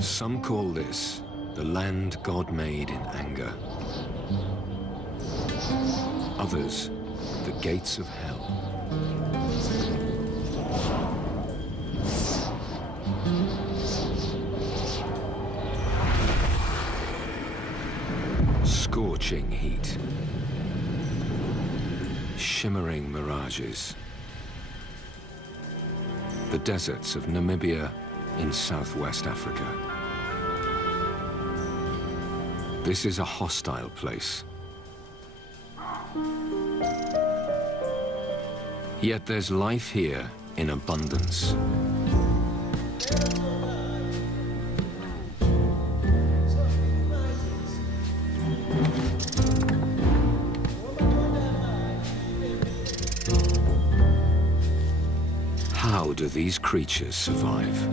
Some call this the land God made in anger. Others, the gates of hell. Scorching heat. Shimmering mirages. The deserts of Namibia in southwest Africa. This is a hostile place. Yet there's life here in abundance. How do these creatures survive?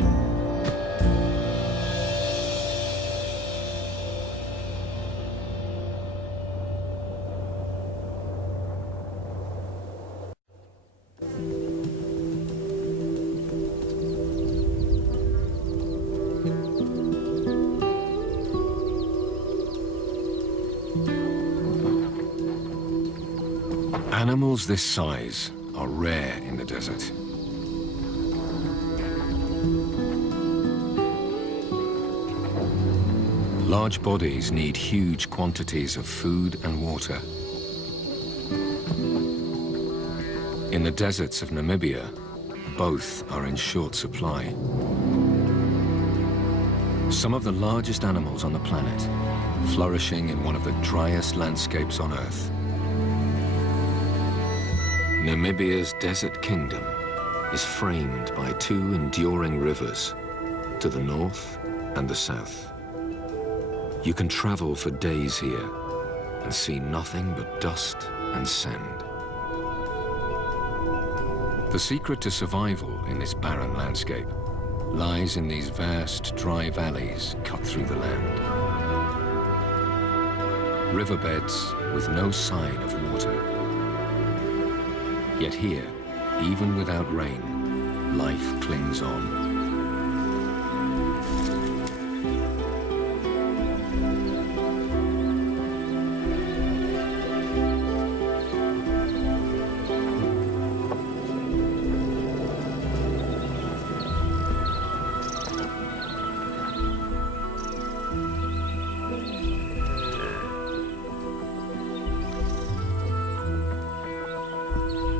Animals this size are rare in the desert. Large bodies need huge quantities of food and water. In the deserts of Namibia, both are in short supply. Some of the largest animals on the planet, flourishing in one of the driest landscapes on Earth. Namibia's desert kingdom is framed by two enduring rivers, to the north and the south. You can travel for days here and see nothing but dust and sand. The secret to survival in this barren landscape lies in these vast, dry valleys cut through the land. Riverbeds with no sign of water. Yet here, even without rain, life clings on.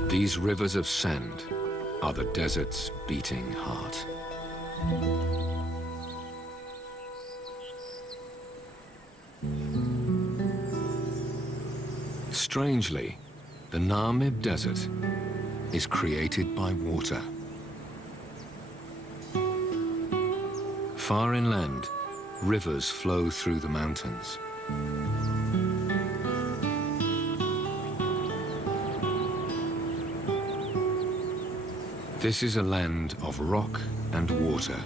These rivers of sand are the desert's beating heart. Strangely, the Namib Desert is created by water. Far inland, rivers flow through the mountains. This is a land of rock and water.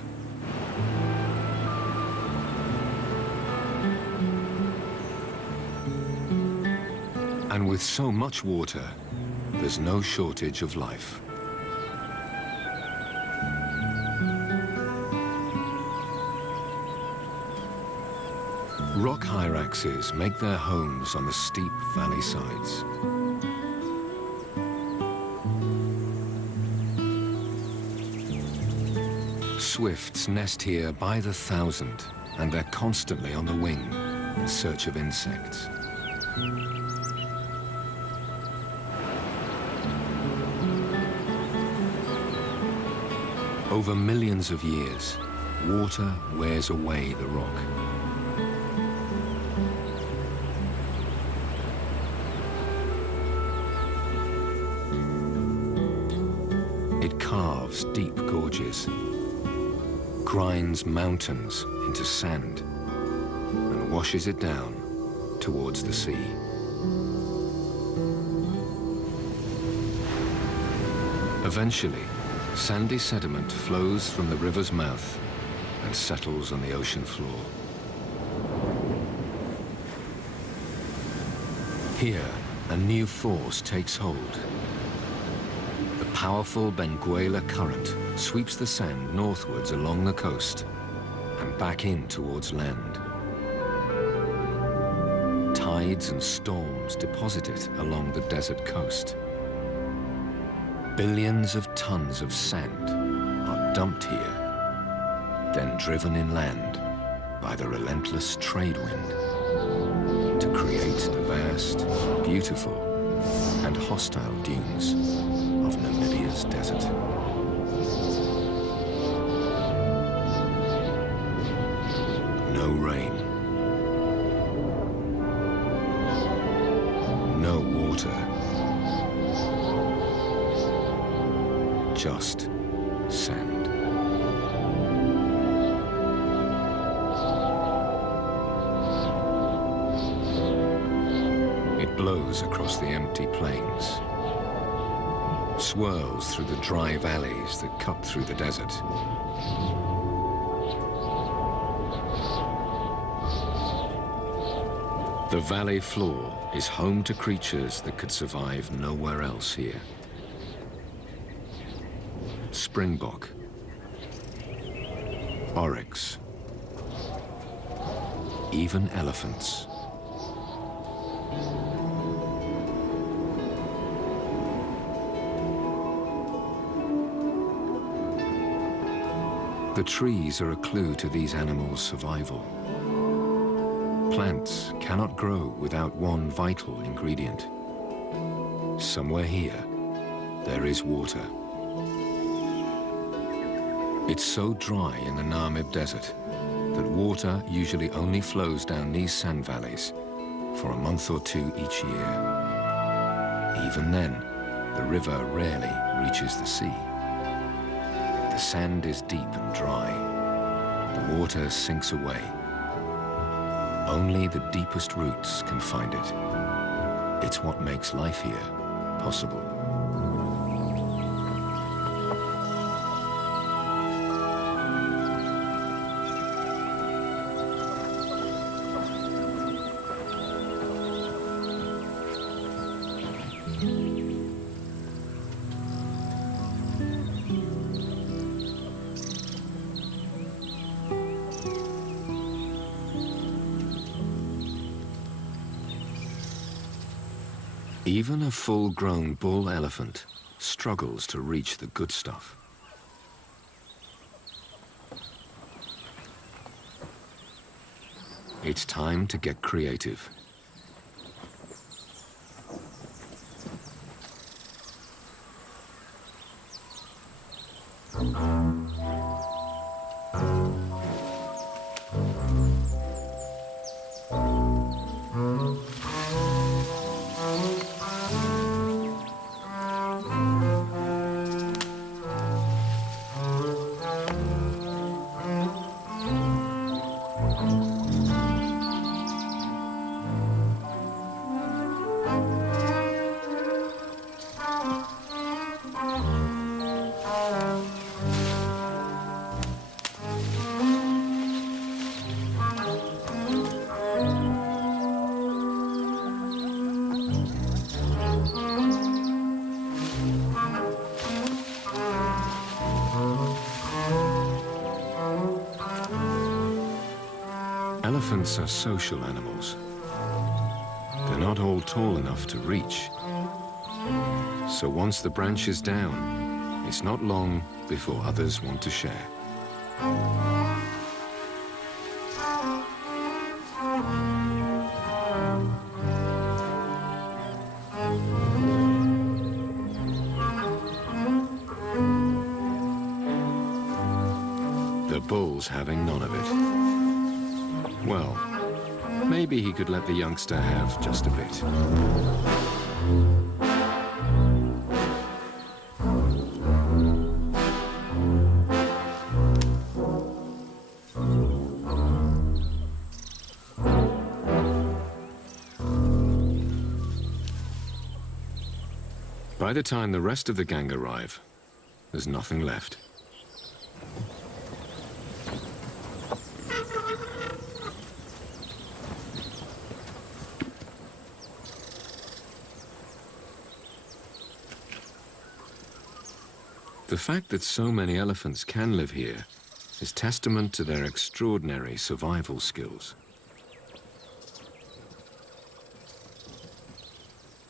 And with so much water, there's no shortage of life. Rock hyraxes make their homes on the steep valley sides. Swifts nest here by the thousand, and they're constantly on the wing in search of insects. Over millions of years, water wears away the rock. It carves deep gorges, grinds mountains into sand, and washes it down towards the sea. Eventually, sandy sediment flows from the river's mouth and settles on the ocean floor. Here, a new force takes hold. The powerful Benguela current sweeps the sand northwards along the coast and back in towards land. Tides and storms deposit it along the desert coast. Billions of tons of sand are dumped here, then driven inland by the relentless trade wind to create the vast, beautiful, and hostile dunes of Namibia's desert. No rain. No water. Just sand. It blows across the empty plains, swirls through the dry valleys that cut through the desert. The valley floor is home to creatures that could survive nowhere else here. Springbok, oryx, even elephants. The trees are a clue to these animals' survival. Plants cannot grow without one vital ingredient. Somewhere here, there is water. It's so dry in the Namib Desert that water usually only flows down these sand valleys for a month or two each year. Even then, the river rarely reaches the sea. The sand is deep and dry. The water sinks away. Only the deepest roots can find it. It's what makes life here possible. Even a full-grown bull elephant struggles to reach the good stuff. It's time to get creative. Elephants are social animals. They're not all tall enough to reach. So once the branch is down, it's not long before others want to share. The bull's having none of it. Well, maybe he could let the youngster have just a bit. By the time the rest of the gang arrive, there's nothing left. The fact that so many elephants can live here is testament to their extraordinary survival skills.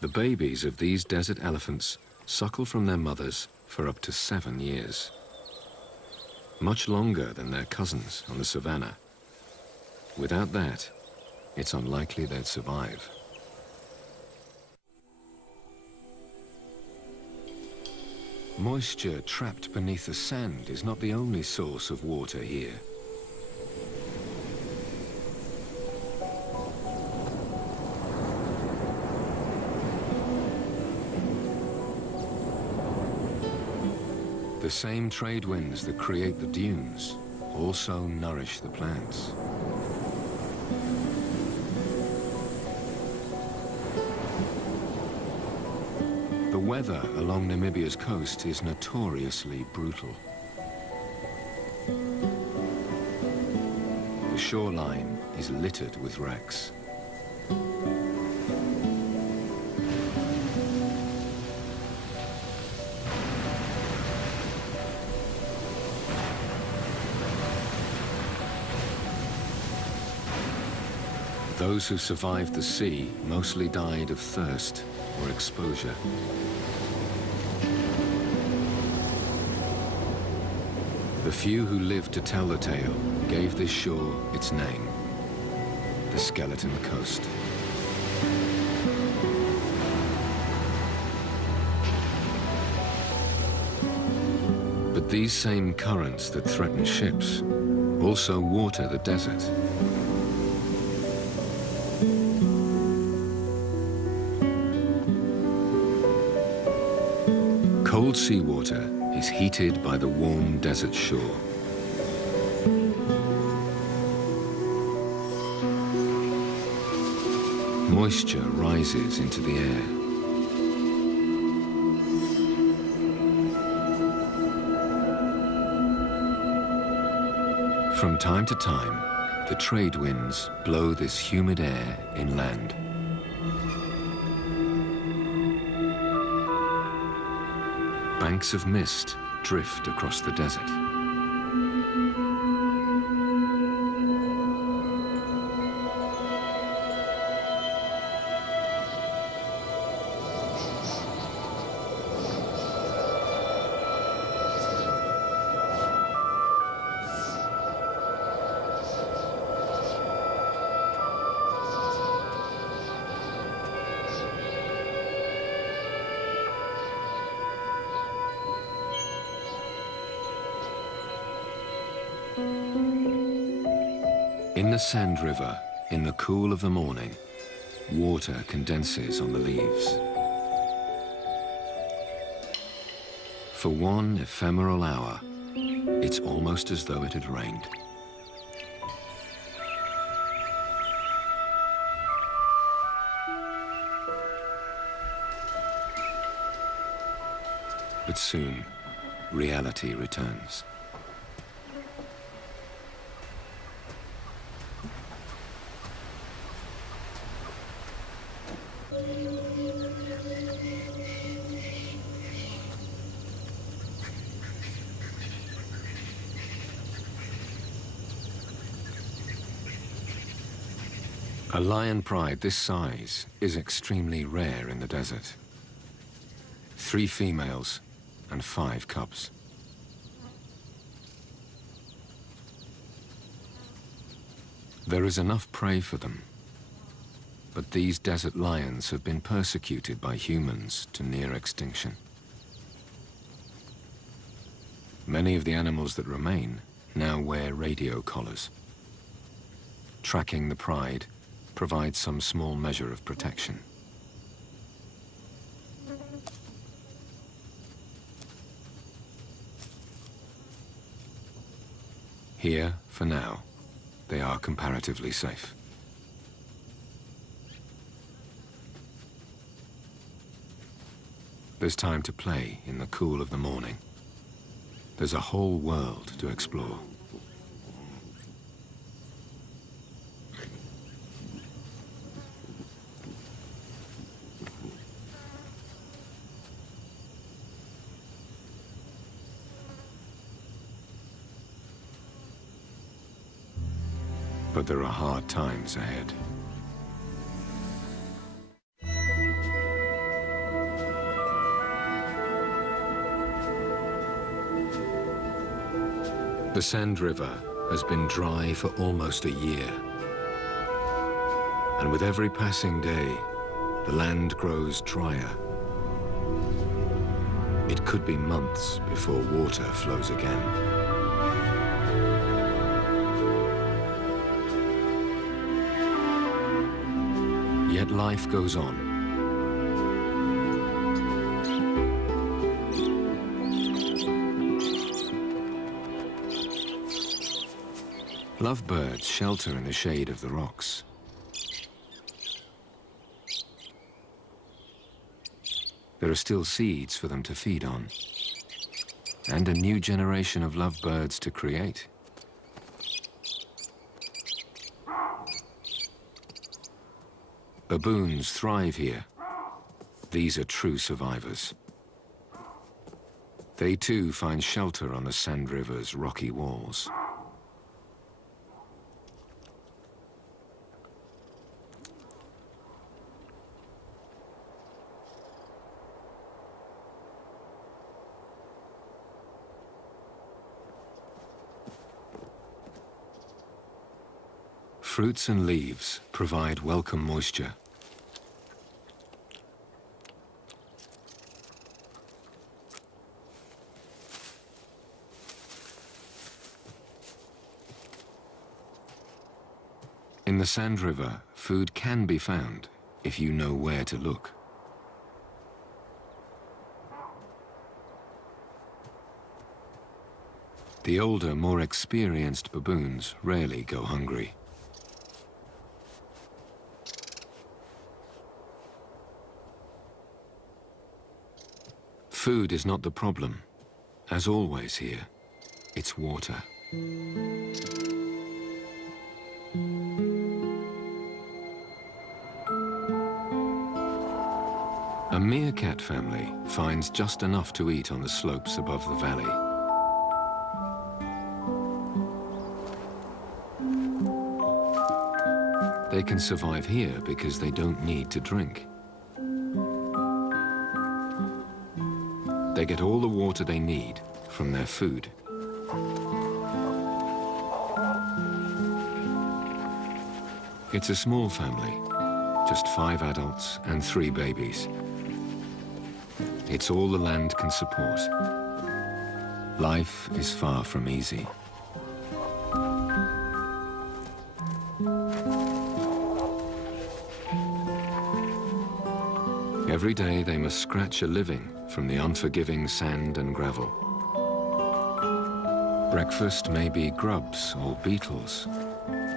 The babies of these desert elephants suckle from their mothers for up to 7 years, much longer than their cousins on the savannah. Without that, it's unlikely they'd survive. Moisture trapped beneath the sand is not the only source of water here. The same trade winds that create the dunes also nourish the plants. The weather along Namibia's coast is notoriously brutal. The shoreline is littered with wrecks. Those who survived the sea mostly died of thirst or exposure. The few who lived to tell the tale gave this shore its name, the Skeleton Coast. But these same currents that threaten ships also water the desert. Cold seawater is heated by the warm desert shore. Moisture rises into the air. From time to time, the trade winds blow this humid air inland. Banks of mist drift across the desert. In the sand river, in the cool of the morning, water condenses on the leaves. For one ephemeral hour, it's almost as though it had rained. But soon, reality returns. A lion pride this size is extremely rare in the desert. 3 females and 5 cubs. There is enough prey for them, but these desert lions have been persecuted by humans to near extinction. Many of the animals that remain now wear radio collars. Tracking the pride provides some small measure of protection. Here, for now, they are comparatively safe. There's time to play in the cool of the morning. There's a whole world to explore. But there are hard times ahead. The Sand River has been dry for almost a year. And with every passing day, the land grows drier. It could be months before water flows again. Yet life goes on. Lovebirds shelter in the shade of the rocks. There are still seeds for them to feed on, and a new generation of lovebirds to create. Baboons thrive here. These are true survivors. They too find shelter on the Sand River's rocky walls. Fruits and leaves provide welcome moisture. In the Sand River, food can be found if you know where to look. The older, more experienced baboons rarely go hungry. Food is not the problem. As always here, it's water. A meerkat family finds just enough to eat on the slopes above the valley. They can survive here because they don't need to drink. They get all the water they need from their food. It's a small family, just 5 adults and 3 babies. It's all the land can support. Life is far from easy. Every day they must scratch a living from the unforgiving sand and gravel. Breakfast may be grubs or beetles.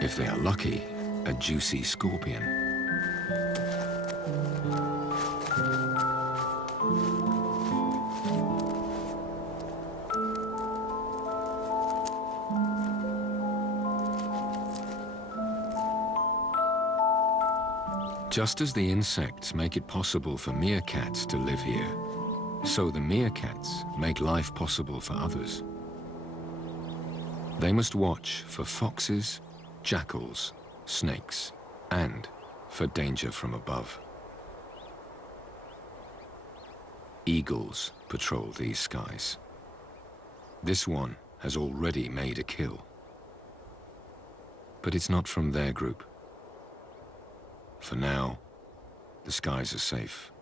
If they are lucky, a juicy scorpion. Just as the insects make it possible for meerkats to live here, so the meerkats make life possible for others. They must watch for foxes, jackals, snakes, and for danger from above. Eagles patrol these skies. This one has already made a kill. But it's not from their group. For now, the skies are safe.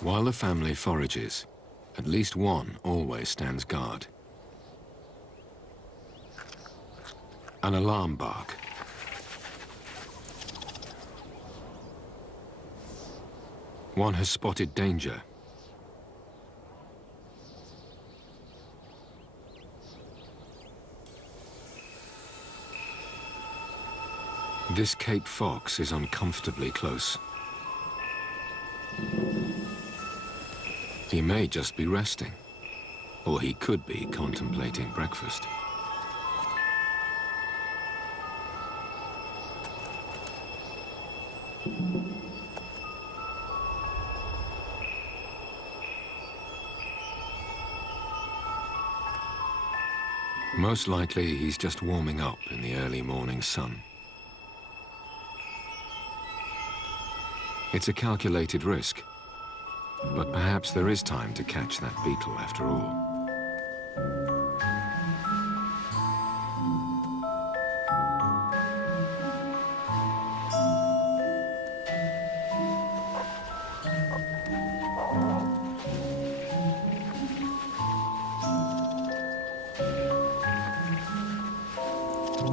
While the family forages, at least one always stands guard. An alarm bark. One has spotted danger. This Cape fox is uncomfortably close. He may just be resting, or he could be contemplating breakfast. Most likely, he's just warming up in the early morning sun. It's a calculated risk, but perhaps there is time to catch that beetle after all.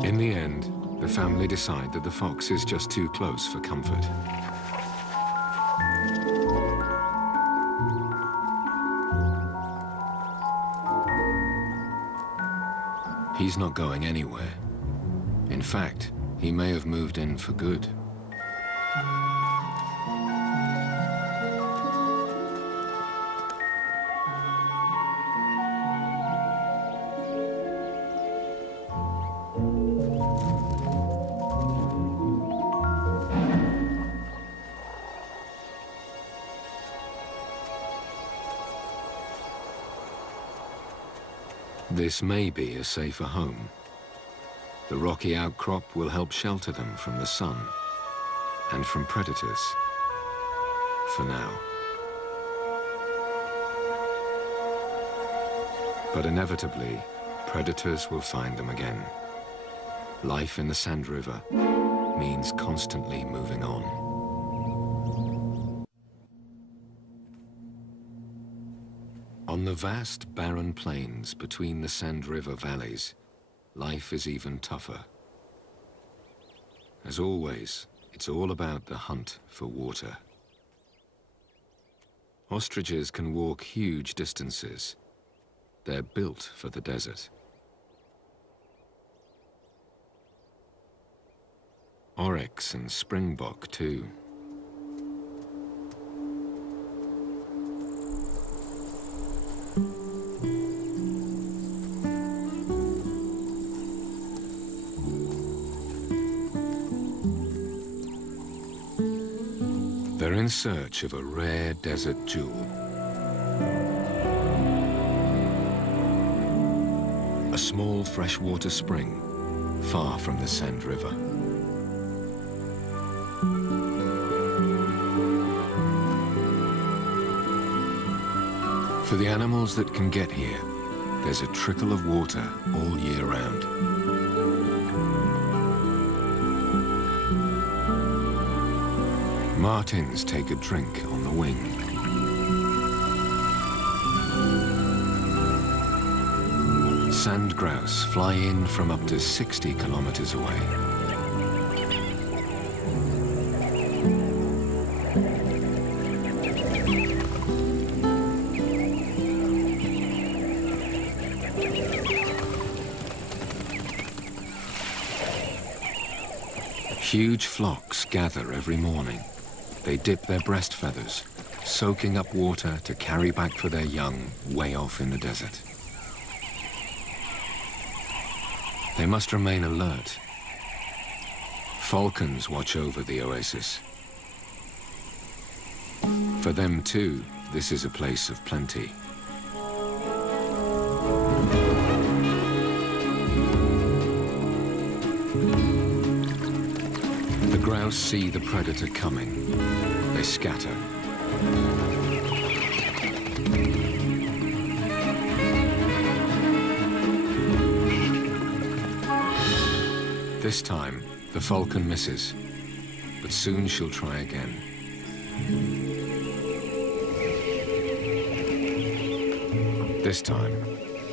In the end, the family decide that the fox is just too close for comfort. He's not going anywhere. In fact, he may have moved in for good. This may be a safer home. The rocky outcrop will help shelter them from the sun and from predators, for now. But inevitably, predators will find them again. Life in the Sand River means constantly moving on. On the vast, barren plains between the Sand River valleys, life is even tougher. As always, it's all about the hunt for water. Ostriches can walk huge distances. They're built for the desert. Oryx and springbok, too. They're in search of a rare desert jewel. A small freshwater spring, far from the Sand River. For the animals that can get here, there's a trickle of water all year round. Martins take a drink on the wing. Sand grouse fly in from up to 60 kilometers away. Huge flocks gather every morning. They dip their breast feathers, soaking up water to carry back for their young way off in the desert. They must remain alert. Falcons watch over the oasis. For them too, this is a place of plenty. The grouse see the predator coming. They scatter. This time, the falcon misses, but soon she'll try again. This time,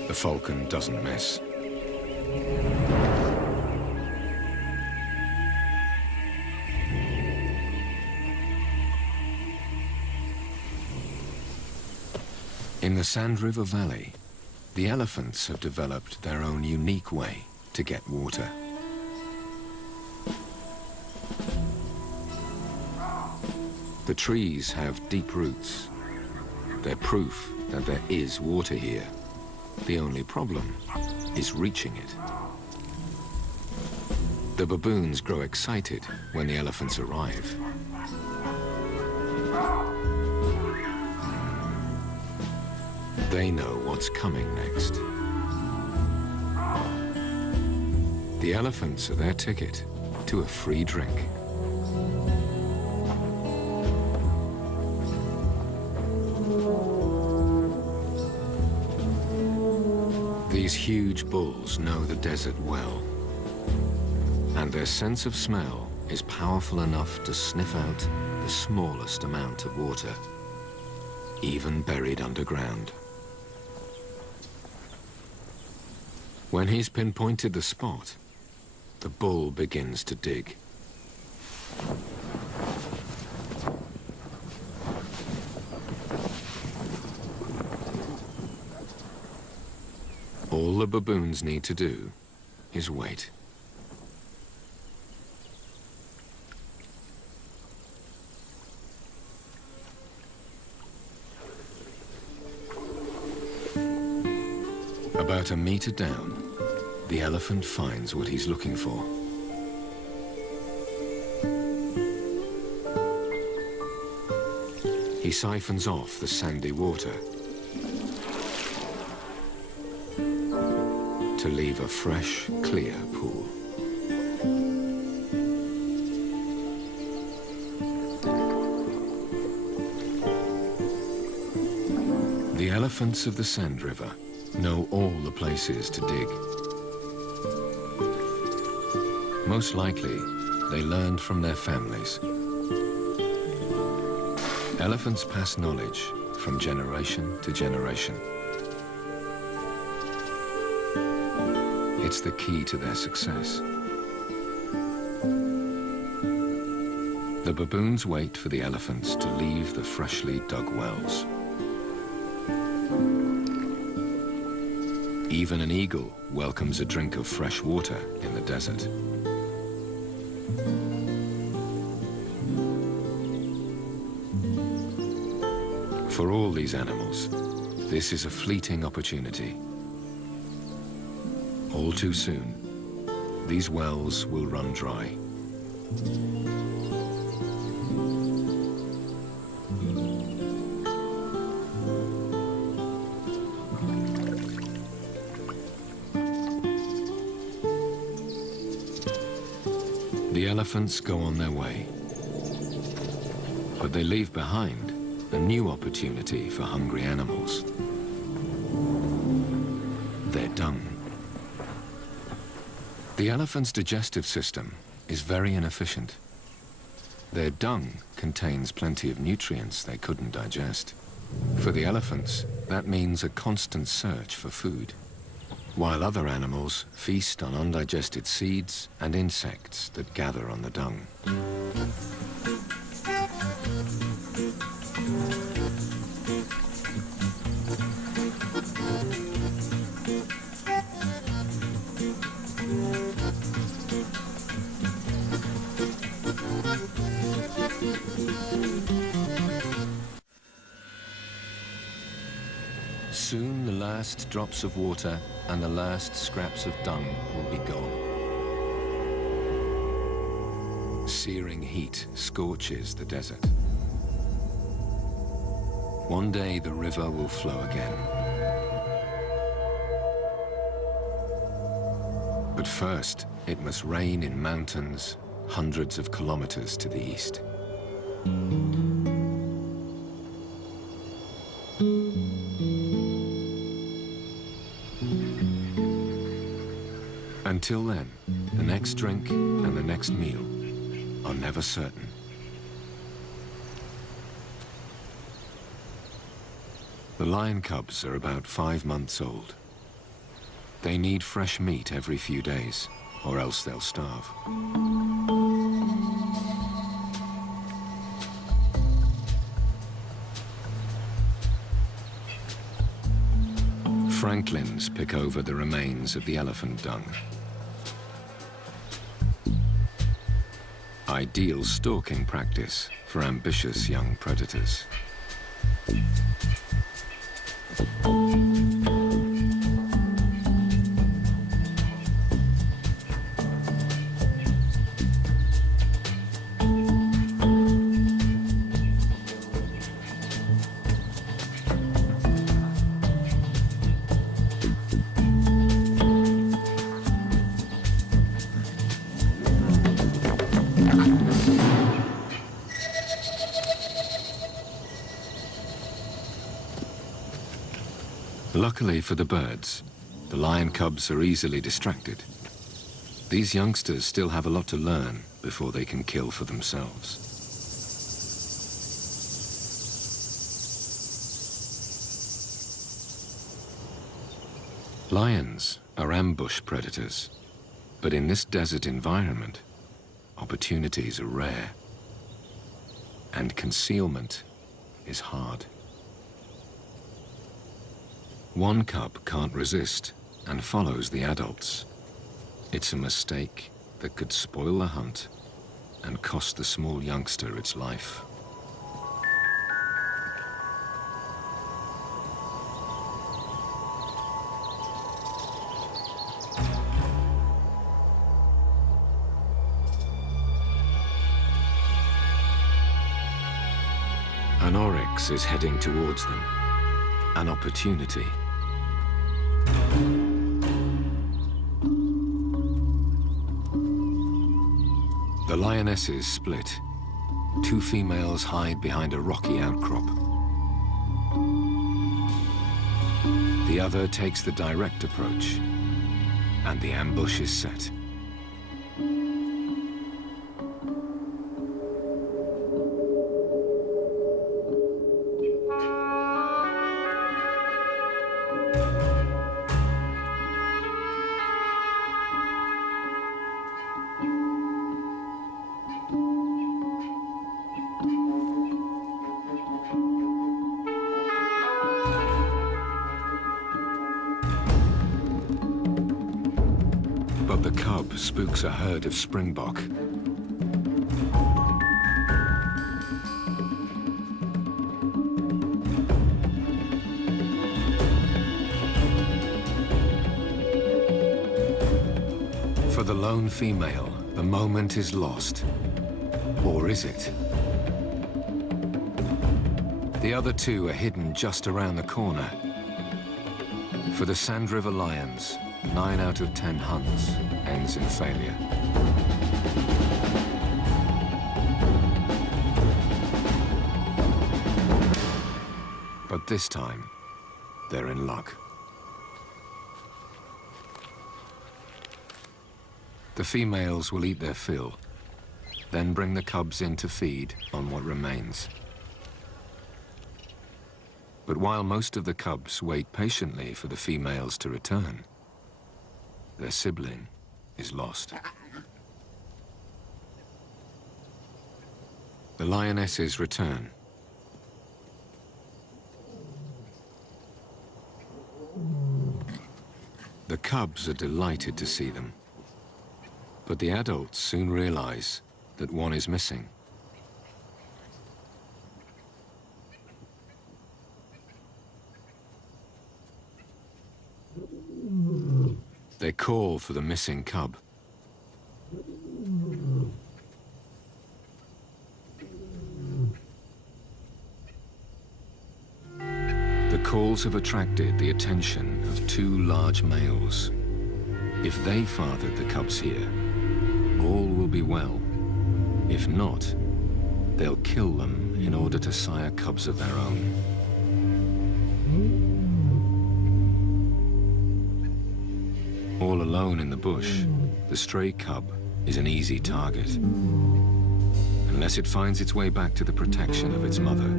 the falcon doesn't miss. In the Sand River Valley, the elephants have developed their own unique way to get water. The trees have deep roots. They're proof that there is water here. The only problem is reaching it. The baboons grow excited when the elephants arrive. They know what's coming next. The elephants are their ticket to a free drink. These huge bulls know the desert well, and their sense of smell is powerful enough to sniff out the smallest amount of water, even buried underground. When he's pinpointed the spot, the bull begins to dig. All the baboons need to do is wait. About a meter down, the elephant finds what he's looking for. He siphons off the sandy water to leave a fresh, clear pool. The elephants of the Sand River know all the places to dig. Most likely, they learned from their families. Elephants pass knowledge from generation to generation. It's the key to their success. The baboons wait for the elephants to leave the freshly dug wells. Even an eagle welcomes a drink of fresh water in the desert. For all these animals, this is a fleeting opportunity. All too soon, these wells will run dry. The elephants go on their way, but they leave behind a new opportunity for hungry animals: their dung. The elephant's digestive system is very inefficient. Their dung contains plenty of nutrients they couldn't digest. For the elephants, that means a constant search for food, while other animals feast on undigested seeds and insects that gather on the dung. Soon the last drops of water and the last scraps of dung will be gone. Searing heat scorches the desert. One day the river will flow again. But first, it must rain in mountains hundreds of kilometers to the east. Until then, the next drink and the next meal are never certain. The lion cubs are about 5 months old. They need fresh meat every few days, or else they'll starve. Franklins pick over the remains of the elephant dung. Ideal stalking practice for ambitious young predators. Luckily for the birds, the lion cubs are easily distracted. These youngsters still have a lot to learn before they can kill for themselves. Lions are ambush predators, but in this desert environment, opportunities are rare, and concealment is hard. One cub can't resist and follows the adults. It's a mistake that could spoil the hunt and cost the small youngster its life. An oryx is heading towards them, an opportunity. The lionesses split. Two females hide behind a rocky outcrop. The other takes the direct approach, and the ambush is set. But the cub spooks a herd of springbok. For the lone female, the moment is lost. Or is it? The other two are hidden just around the corner. For the Sand River lions, 9 out of 10 hunts ends in failure. But this time, they're in luck. The females will eat their fill, then bring the cubs in to feed on what remains. But while most of the cubs wait patiently for the females to return, their sibling is lost. The lionesses return. The cubs are delighted to see them, but the adults soon realize that one is missing. They call for the missing cub. The calls have attracted the attention of 2 large males. If they fathered the cubs here, all will be well. If not, they'll kill them in order to sire cubs of their own. All alone in the bush, the stray cub is an easy target. Unless it finds its way back to the protection of its mother,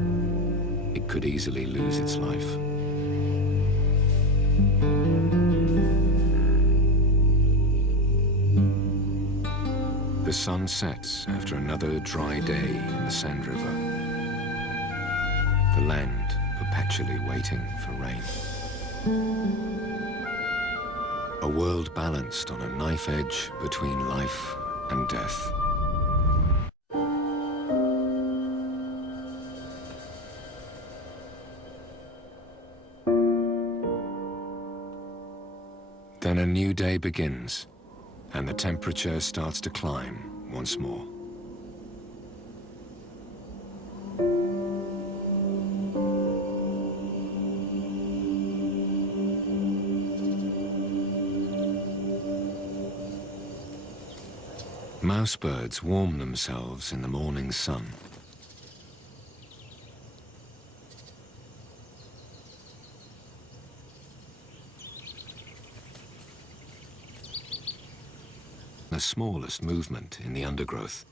it could easily lose its life. The sun sets after another dry day in the Sand River. The land perpetually waiting for rain. A world balanced on a knife edge between life and death. Then a new day begins, and the temperature starts to climb once more. Mousebirds warm themselves in the morning sun. the smallest movement in the undergrowth.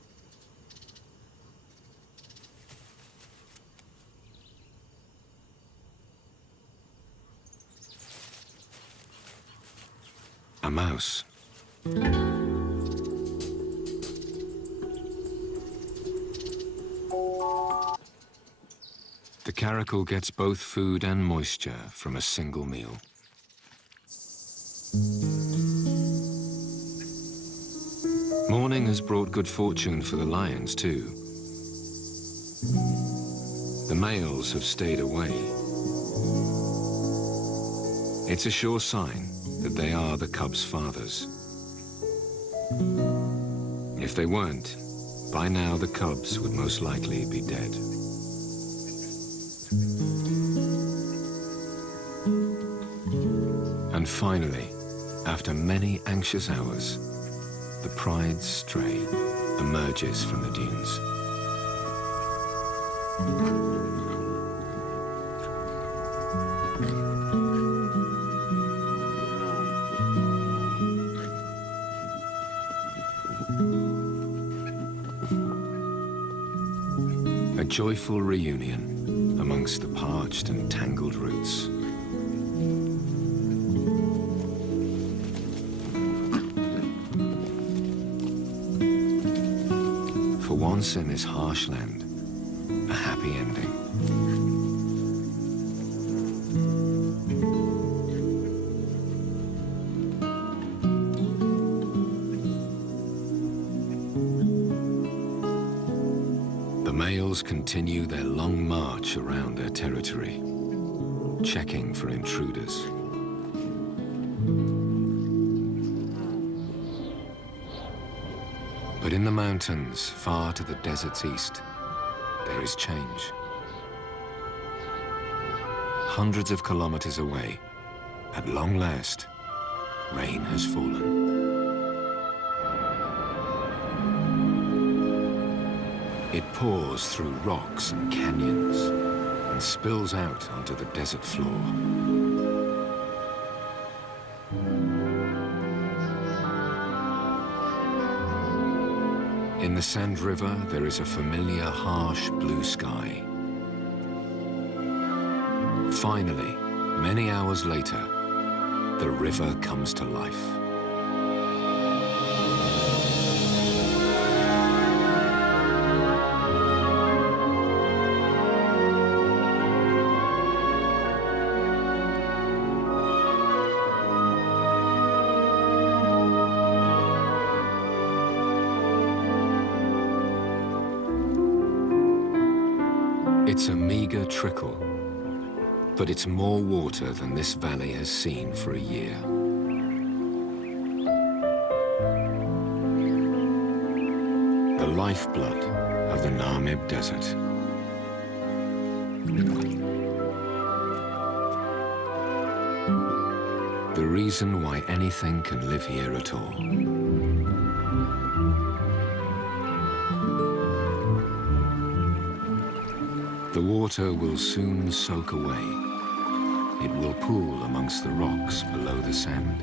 A mouse. The caracal gets both food and moisture from a single meal. Morning has brought good fortune for the lions too. The males have stayed away. It's a sure sign that they are the cubs' fathers. If they weren't, by now the cubs would most likely be dead. And finally, after many anxious hours, the pride's stray emerges from the dunes. A joyful reunion amongst the parched and tangled roots. For once in this harsh land, a happy ending. The males continue their long march around their territory, checking for intruders. But in the mountains, far to the desert's east, there is change. Hundreds of kilometers away, at long last, rain has fallen. It pours through rocks and canyons and spills out onto the desert floor. In the Sand River, there is a familiar, harsh blue sky. Finally, many hours later, the river comes to life. It's a meager trickle, but it's more water than this valley has seen for a year. The lifeblood of the Namib Desert. The reason why anything can live here at all. The water will soon soak away. It will pool amongst the rocks below the sand.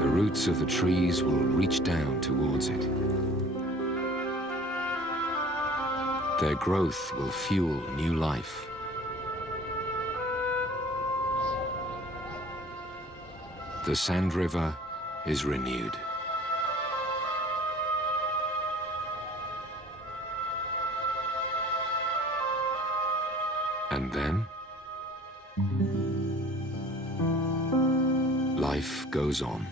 The roots of the trees will reach down towards it. Their growth will fuel new life. The Sand River is renewed. And then, life goes on.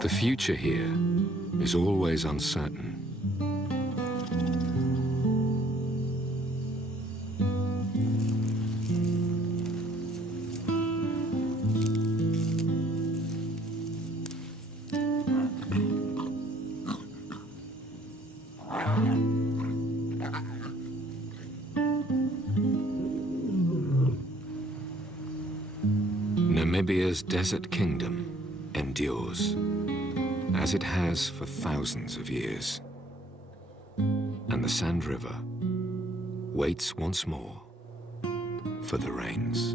The future here is always uncertain. Namibia's desert kingdom endures, as it has for thousands of years. And the Sand River waits once more for the rains.